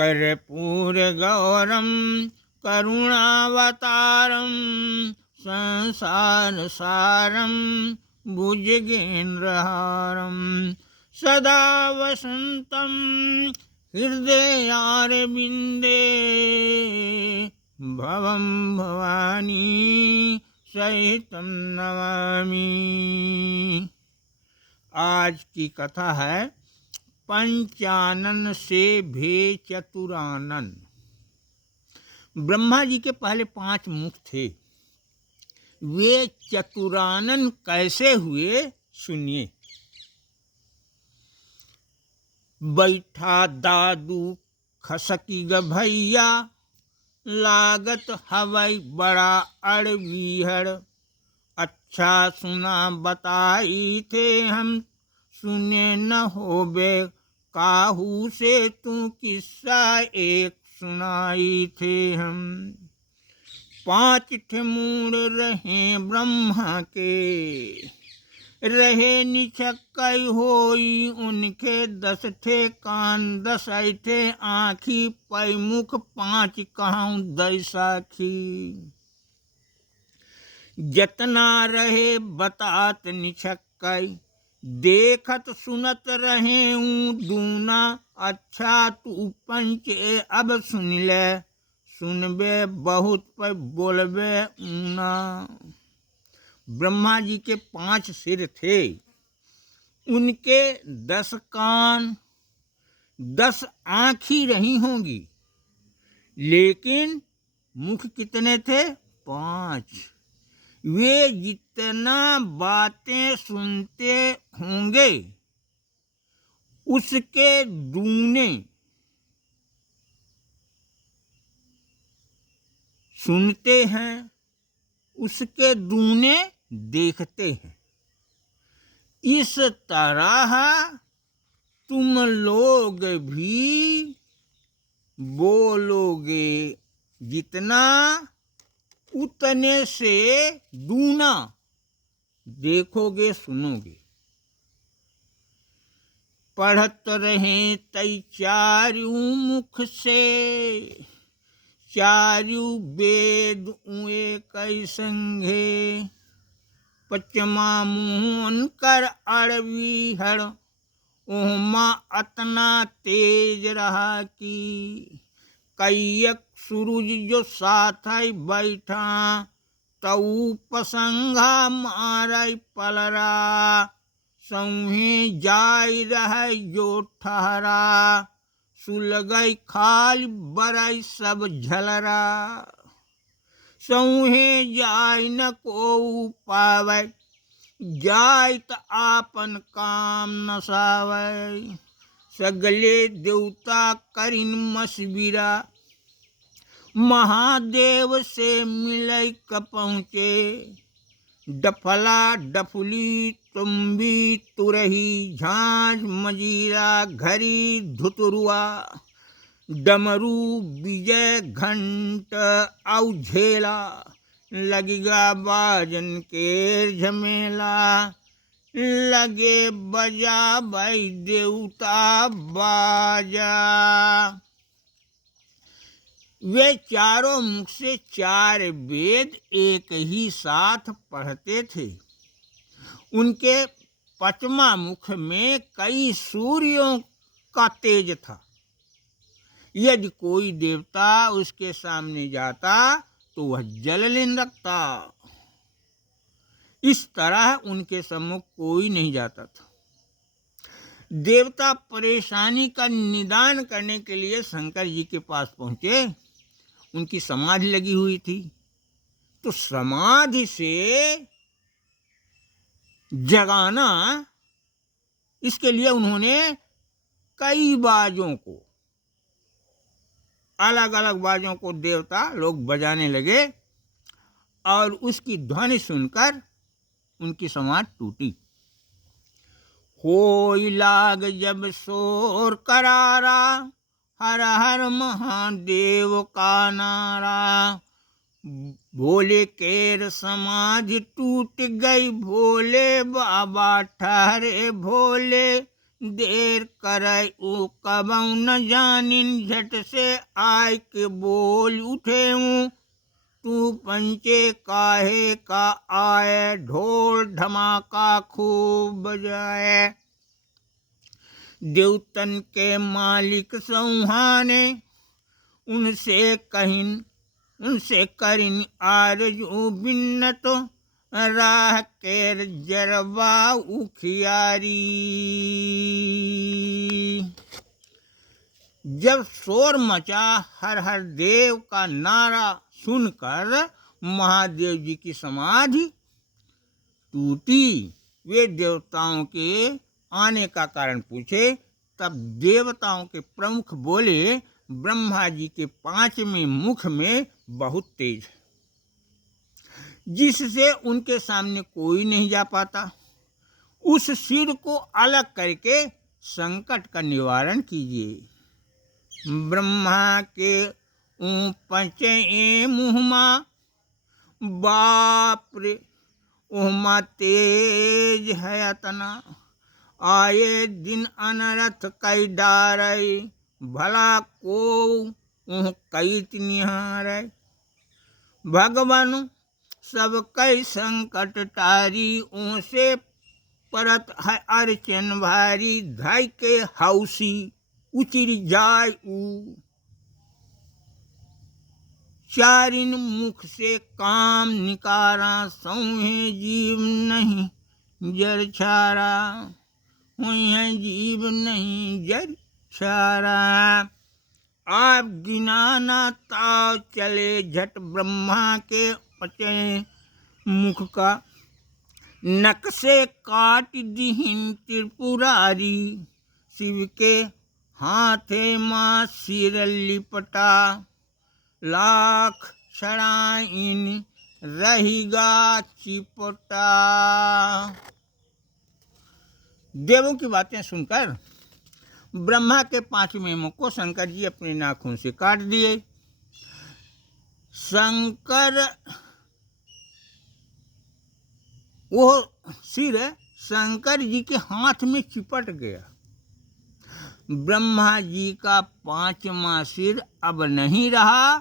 कर्पूरगौरं करुणावतारं संसारसारं भुजगेन्द्रहारं सदा वसन्तं हृदयारविन्दे भवं भवानी सहितं नमामि। आज की कथा है पंचानन से भे चतुरानन। ब्रह्मा जी के पहले 5 मुख थे, वे चतुरानन कैसे हुए सुनिए। बैठा दादू खसकी ग भैया, लागत हवै बड़ा अड़बीहड़। अच्छा सुना बताई थे हम, सुने न होबे काहू से तू किस्सा एक सुनाई थे हम। 5 ठे मूड रहे ब्रह्मा के, रहे निछक्कई होई उनके 10 ठे कान 10 ठे आँखी, पैमुख 5 कहूँ दैसाखी। जतना रहे बतात निछक्कई, देखत सुनत रहे दूना। अच्छा तू पंच अब सुन ले, सुनबे बहुत पर बोलबे ऊना। ब्रह्मा जी के 5 सिर थे, उनके 10 कान 10 आँखी रही होंगी, लेकिन मुख कितने थे? 5। वे जितना बातें सुनते होंगे उसके दूने सुनते हैं, उसके दूने देखते हैं। इस तरह तुम लोग भी बोलोगे, जितना उतने से दूना देखोगे सुनोगे। पढ़त रहे तई 4 मुख से, 4 वेद उए कई संघे। 5वां मुँह कर अड़बीहड़, ओहमा अतना तेज रहा कि। कैयक सूरज जो साथ बैठा, तऊ पसंगा मारई पलरा। सौहे जाय रहे जो ठहरा, सुलगई खाल बरई सब झलरा। सौहे जाय न को पावै, जाय त आपन काम नसावै। सगले देवता करिन मशविरा, महादेव से मिलै क पहुँचे। डफला डफुली तुम्बी तुरही, झांझ मजीरा घरी धुतरुआ। डमरू विजय घंट औ झेला, लगिगा बाजन के झमेला। लगे बजा भाई देवता बाजा। वे 4 मुख से 4 वेद एक ही साथ पढ़ते थे। उनके 5वां मुख में कई सूर्यों का तेज था। यदि कोई देवता उसके सामने जाता तो वह जल लीन रखता। इस तरह उनके सम्मुख कोई नहीं जाता था। देवता परेशानी का निदान करने के लिए शंकर जी के पास पहुँचे। उनकी समाधि लगी हुई थी, तो समाधि से जगाना, इसके लिए उन्होंने कई बाजों को, अलग अलग बाजों को देवता लोग बजाने लगे और उसकी ध्वनि सुनकर उनकी समाधि टूटी। होई लाग जब शोर करारा, हर हर महादेव का नारा। भोले केर समाधि टूट गई, भोले बाबा ठहरे भोले। देर करे ऊ कबऊ न जानिन, झट से आय के बोल उठे हूँ, तू पंचे काहे का आए, ढोल धमाका खूब बजाए। देवतन के मालिक सौहाने, उनसे करिन आरजू बिन्नत, राह के जरबा उखियारी। जब शोर मचा, हर हर देव का नारा सुनकर महादेव जी की समाधि टूटी। वे देवताओं के आने का कारण पूछे, तब देवताओं के प्रमुख बोले, ब्रह्मा जी के 5वें मुख में बहुत तेज है, जिससे उनके सामने कोई नहीं जा पाता। उस सिर को अलग करके संकट का निवारण कीजिए। ब्रह्मा के 5 मुहमा, बाप रे ओहमा तेज है अतना, आए दिन अनरथ कई डारे, भला को कैत निहारे। भगवान सब कई संकट टारी, ओसे परत है अर्चन भारी, धाई के हौसी उचिर जाय ऊ, चारिन मुख से काम निकारा, सौहे जीव नहीं जर छारा, हुई है जीव नहीं जर छारा। आप गिनाना ताव चले, झट ब्रह्मा के 5 मुख का, नक से काट दीहिन त्रिपुरारी, शिव के हाथे माँ सिर लिपटा, लाख छड़ाइन रहेगा चिपटा। देवों की बातें सुनकर ब्रह्मा के 5वें मुख को शंकर जी अपने नाखून से काट दिए। वो सिर शंकर जी के हाथ में चिपट गया। ब्रह्मा जी का 5वां सिर अब नहीं रहा,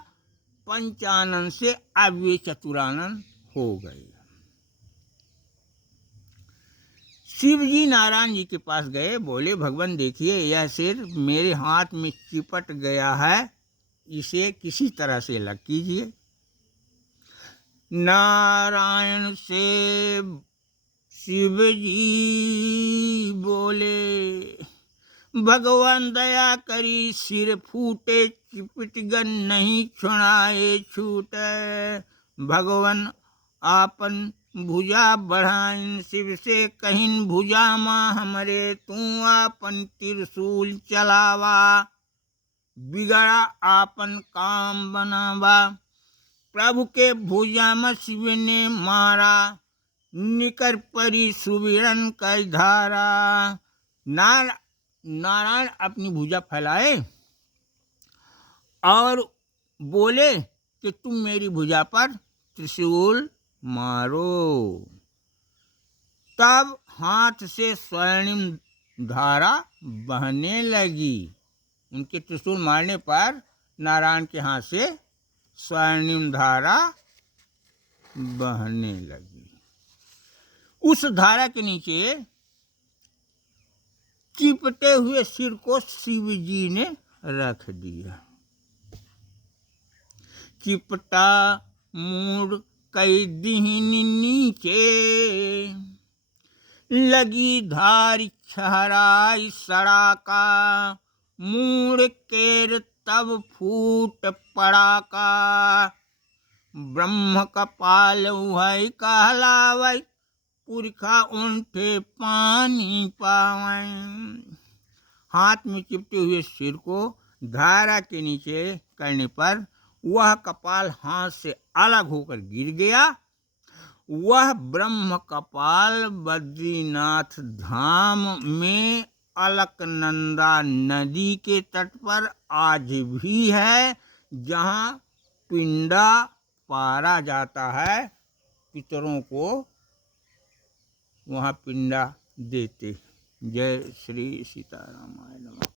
पंचानन से अब वे चतुरानन हो गए। शिव जी नारायण जी के पास गए, बोले भगवान देखिए यह सिर मेरे हाथ में चिपट गया है, इसे किसी तरह से अलग कीजिए। नारायण से शिव जी बोले, भगवान दया करी सिर फूटे, चिपट गन नहीं छुड़ाए छूटे। भगवान आपन भुजा बढ़ाइन, शिव से कहिन भुजा माँ हमरे, तू आपन त्रिशूल चलावा, बिगड़ा आपन काम बनावा। प्रभु के भुजा में शिव ने मारा, निकर परी सुबिरन कई धारा। नारायण अपनी भुजा फैलाए और बोले कि तुम मेरी भुजा पर त्रिशूल मारो। तब हाथ से स्वर्णिम धारा बहने लगी। उनके त्रिशूल मारने पर नारायण के हाथ से स्वर्णिम धारा बहने लगी। उस धारा के नीचे चिपटे हुए सिर को शिव जी ने रख दिया। चिपटा मूड कई दीन नीचे, लगी धार छहराई सड़ा का, मूड केर तब फूट पड़ा का। ब्रह्म कपाल वही कहलावै, पुरखा उनके पानी पावै। हाथ में चिपटे हुए सिर को धारा के नीचे करने पर वह कपाल हाथ से अलग होकर गिर गया। वह ब्रह्म कपाल बद्रीनाथ धाम में अलकनंदा नदी के तट पर आज भी है, जहाँ पिंडा पारा जाता है। पितरों को वहाँ पिंडा देते। जय श्री सीतारामाय नमः।